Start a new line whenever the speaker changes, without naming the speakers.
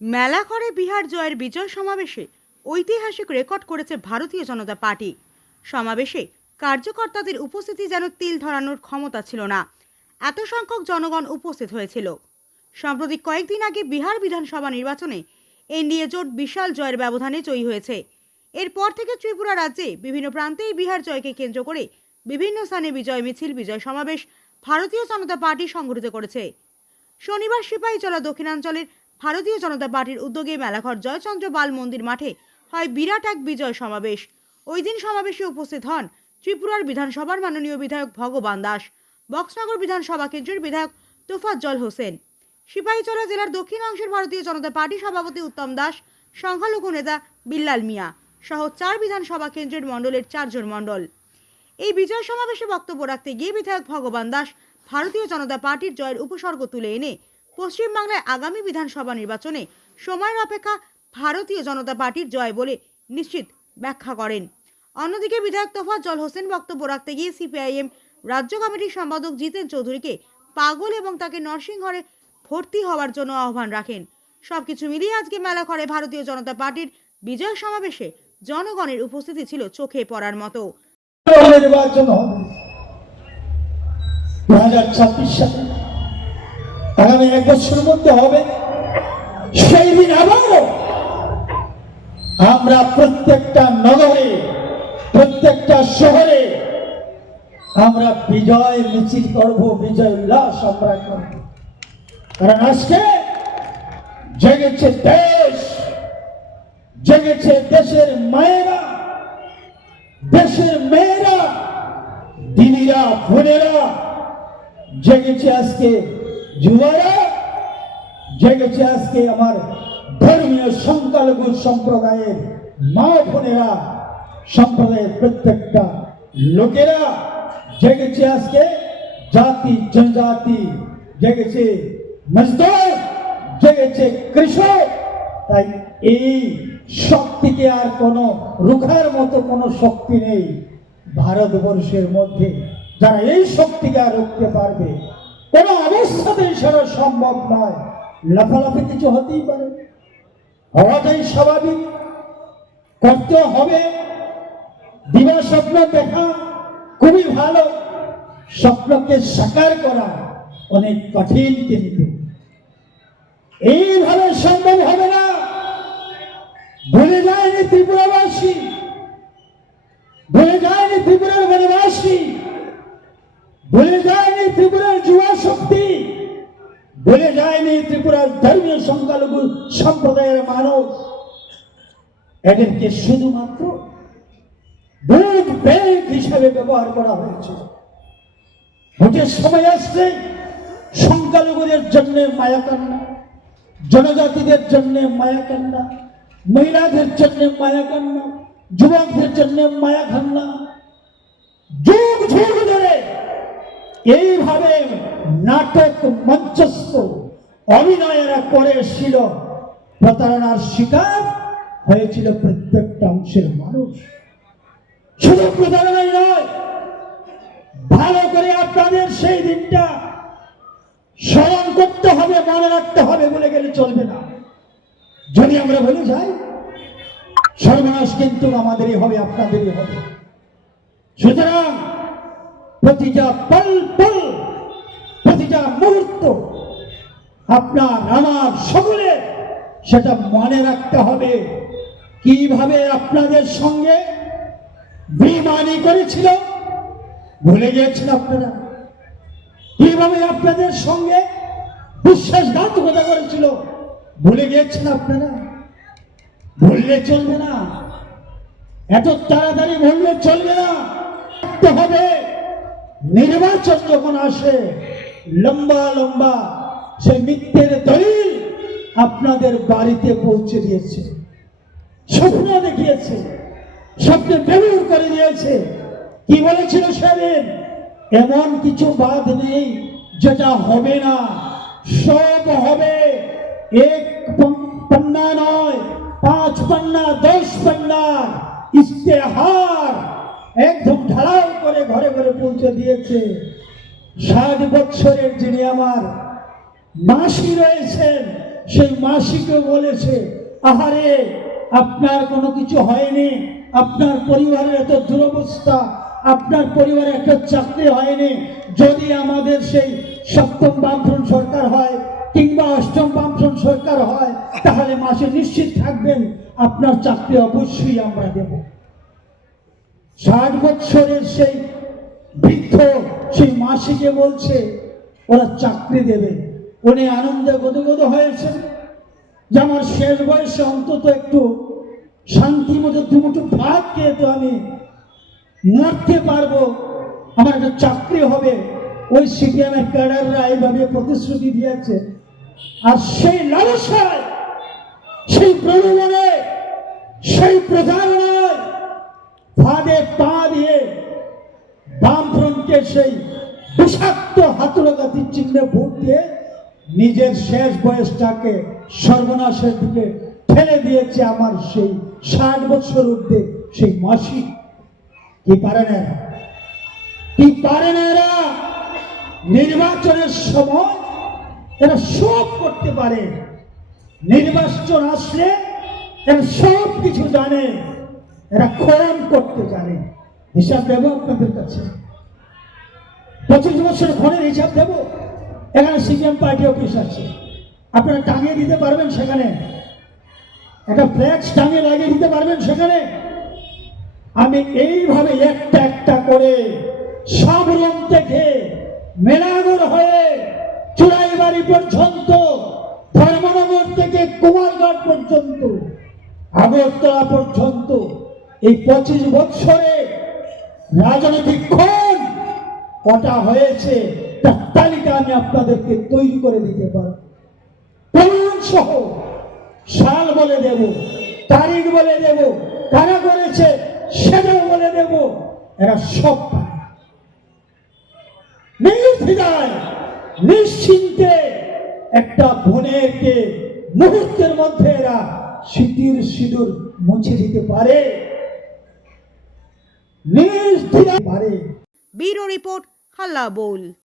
মেলাঘরে বিহার জয়ের বিজয় সমাবেশে ঐতিহাসিক রেকর্ড করেছে ভারতীয় জনতা পার্টি। সমাবেশে কার্যকর্তাদের উপস্থিতি যেন তিল ধরানোর ক্ষমতা ছিল না। এত সংখ্যক জনগণ উপস্থিত হয়েছিল। সম্প্রতি কয়েকদিন আগে বিহার বিধানসভা নির্বাচনে এনডিএ জোট বিশাল জয়ের ব্যবধানে জয়ী হয়েছে। এরপর থেকে ত্রিপুরা রাজ্যে বিভিন্ন প্রান্তেই বিহার জয়কে কেন্দ্র করে বিভিন্ন স্থানে বিজয় মিছিল, বিজয় সমাবেশ ভারতীয় জনতা পার্টি সংগঠিত করেছে। শনিবার সিপাহীজলা দক্ষিণাঞ্চলের ভারতীয় জনতা পার্টির উদ্যোগে মেলাঘর জয়চন্দ্র বাল মন্দির মাঠে হয় বিরাট এক বিজয় সমাবেশ। ওই দিন সমাবেশে উপস্থিত হন ত্রিপুরার বিধানসভার মাননীয় বিধায়ক ভগবান দাস, বক্সনগর বিধানসভা কেন্দ্রের বিধায়ক তোফাজ্জল হোসেন সিপাহীজলা জেলার দক্ষিণাংশের ভারতীয় জনতা পার্টি সভাপতি উত্তম দাস, সংখ্যালঘু নেতা বিল্লাল মিয়া সহ চার বিধানসভা কেন্দ্রের মণ্ডলের চারজন মণ্ডল। এই বিজয় সমাবেশে বক্তব্য রাখতে গিয়ে বিধায়ক ভগবান দাস ভারতীয় জনতা পার্টির জয়ের উপসর্গ তুলে এনে পশ্চিমবাংলায় আগামী বিধানসভা নির্বাচনে সময়ের অপেক্ষা ভারতীয় জনতা পার্টির জয় বলে নিশ্চিত ব্যাখ্যা করেন। অন্যদিকে বিধায়ক জল হোসেন বক্তব্য রাখতে গিয়ে সিপিআইএম রাজ্য কমিটির সম্পাদক জিতেন চৌধুরীকে পাগল এবং তাকে নরসিংহরে ভর্তি হওয়ার জন্য আহ্বান রাখেন। সবকিছু মিলিয়ে আজকে মেলা করে ভারতীয় জনতা পার্টির বিজয় সমাবেশে জনগণের উপস্থিতি ছিল চোখে পড়ার মতো।
দু হাজার ছাব্বিশ সালে। আগামী এক বছরের মধ্যে হবে। সেই দিন আবারও আমরা প্রত্যেকটা নগরে, প্রত্যেকটা শহরে আমরা বিজয় মিছিল করব, বিজয় উল্লাস আমরা করব। কারণ আজকে জেগেছে দেশ, জেগেছে দেশের মায়েরা, দেশের মেয়েরা, দিদিরা, বোনেরা, জেগেছে আজকে যুবারা, জেগেছে আজকে আমার ধর্মীয় সংখ্যালঘু সম্প্রদায়ের মা বোনেরা, সম্প্রদায়ের প্রত্যেকটা লোকেরা জেগেছে আজকে, জাতি, জনজাতি, জেগেছে মজদুর, জেগেছে কৃষক। তাই এই শক্তিকে আর কোনো রুখার মতো কোনো শক্তি নেই। ভারতবর্ষের মধ্যে যারা এই শক্তিকে আর রুখতে পারবে কোনো অবস্থাতেই সম্ভব নয়। লাফালাফি কিছু হতেই পারে। হওয়াটাই স্বাভাবিক। করতে হবে। দিবা স্বপ্ন দেখা। খুবই ভালো। স্বপ্নকে সাকার করা অনেক কঠিন কিন্তু। এইভাবে সম্ভব হবে না। ভুলে যায়নি ত্রিপুরাবাসী। ভুলে যায়নি ত্রিপুরার বনবাসী ভুলে যায়নি শক্তি ভুলে যায়নি ত্রিপুরার ধর্মীয় সংখ্যালঘু সম্প্রদায়ের মানুষ। এদেরকে শুধুমাত্র ভোট ব্যাংক হিসাবে ব্যবহার করা হয়েছে। ভোটের সময় আসছে, সংখ্যালঘুদের জন্য মায়া কান্না, জনজাতিদের জন্য মায়া কান্না, মহিলাদের জন্য মায়া কান্না, যুবকদের জন্য মায়া কান্না, যুগ যুগ এইভাবে নাটক মঞ্চস্থ অভিনয়েরা করে এসেছিল প্রতারণার শিকার, হয়েছিল প্রত্যেকটা অংশের মানুষ। শুধু প্রতারণাই নয়, ভালো করে আপনাদের সেই দিনটা স্মরণ করতে হবে, মনে রাখতে হবে বলে গেলে চলবে না। যদি আমরা বলে যাই, সর্বনাশ কিন্তু আমাদেরই হবে, আপনাদেরই হবে। সুতরাং প্রতিটা পল পল, প্রতিটা মুহূর্ত আপনার, আমার সকলের, সেটা মনে রাখতে হবে। কীভাবে আপনাদের সঙ্গে বেমানি করেছিল? ভুলে গিয়েছেন আপনারা? কীভাবে আপনাদের সঙ্গে বিশ্বাসঘাতকতা করেছিল? ভুলে গিয়েছেন আপনারা? ভুললে চলবে না। এত তাড়াতাড়ি ভুললে চলবে না। হবে। নির্বাচন যখন আসে, লম্বা লম্বা, সে মিথ্যের দলিল আপনাদের বাড়িতে পৌঁছে দিয়েছে। স্বপ্ন দেখিয়েছে, স্বপ্নে বেলুর করে দিয়েছে। কি বলেছিল সেদিন? এমন কিছু বাদ নেই, যেটা হবে না। সব হবে। এক পন- পান্না নয়, পাঁচ পান্না, দশ পান্না, ইস্তেহার। একদম ঢালাও করে পৌঁছে দিয়েছে। ষাট বছরের যিনি আমার মাসি রয়েছেন, সেই মাসিকে বলেছে, আহারে, আপনার কোনো কিছু হয়নি। আপনার পরিবারের এত দুরবস্থা, আপনার পরিবারে একটা চাকরি হয়নি। যদি আমাদের সেই সপ্তম বামফ্রন্ট সরকার হয় কিংবা অষ্টম বামফ্রন্ট সরকার হয়, তাহলে মাসে নিশ্চিত থাকবেন, আপনার চাকরি অবশ্যই আমরা দেব। ষাট বৎসরের সেই বৃদ্ধ সেই মাসিকে বলছে, ওরা চাকরি দেবে। উনি আনন্দে গদগদ হয়েছেন। যে আমার শেষ বয়সে অন্তত একটু শান্তি মতো দুমুটো ভাত খেয়ে তো আমি মরতে পারব। আমার একটা চাকরি হবে। ওই সিপিএমের ক্যাডাররা এইভাবে প্রতিশ্রুতি দিয়েছে। আর সেই লালসায়, সেই প্রলোভনে, সেই প্রতারণায় ফাঁদে পা বামফ্রন্টকে সেই বিষাক্ত হাতুড়াগাতির চিহ্নে ভোট দিয়ে নিজের শেষ বয়সটাকে সর্বনাশের দিকে ঠেলে দিয়েছে আমার সেই ষাট বছর ঊর্ধ্বে সেই মাসি। কি পারে না? কি পারে না এরা? নির্বাচনের সময় এরা সব করতে পারে। নির্বাচন আসলে এরা সব কিছু জানে। এরা খরণ করতে জানে। হিসাব দেবো আপনাদের কাছে। পঁচিশ বছর ঘরের হিসাব দেবো। এখানে সিপিএম পার্টি অফিস আছে। আপনারা টাঙিয়ে দিতে পারবেন সেখানে। একটা ফ্ল্যাক্স টাঙিয়ে লাগিয়ে দিতে পারবেন সেখানে। আমি এইভাবে একটা একটা করে সব সাবরম থেকে মেলাগর হয়ে চুড়াইবাড়ি পর্যন্ত, ধর্মনগর থেকে কুমারঘাট পর্যন্ত, আগরতলা পর্যন্ত এই পঁচিশ বৎসরে রাজনৈতিক ক্ষণ কটা হয়েছে তালিকা আমি আপনাদেরকে তৈরি করে দিতে পারব। সাল বলে দেব, তারিখ বলে দেব, কারা করেছে সেটাও বলে দেব। এরা সব নির্দ্বিধায়, নিশ্চিন্তে একটা বোনেরকে মুহূর্তের মধ্যে এরা সিঁতির সিঁদুর মুছে দিতে পারে। নির্দ্বিধায় পারে।
ব্যুরো রিপোর্ট হাল্লা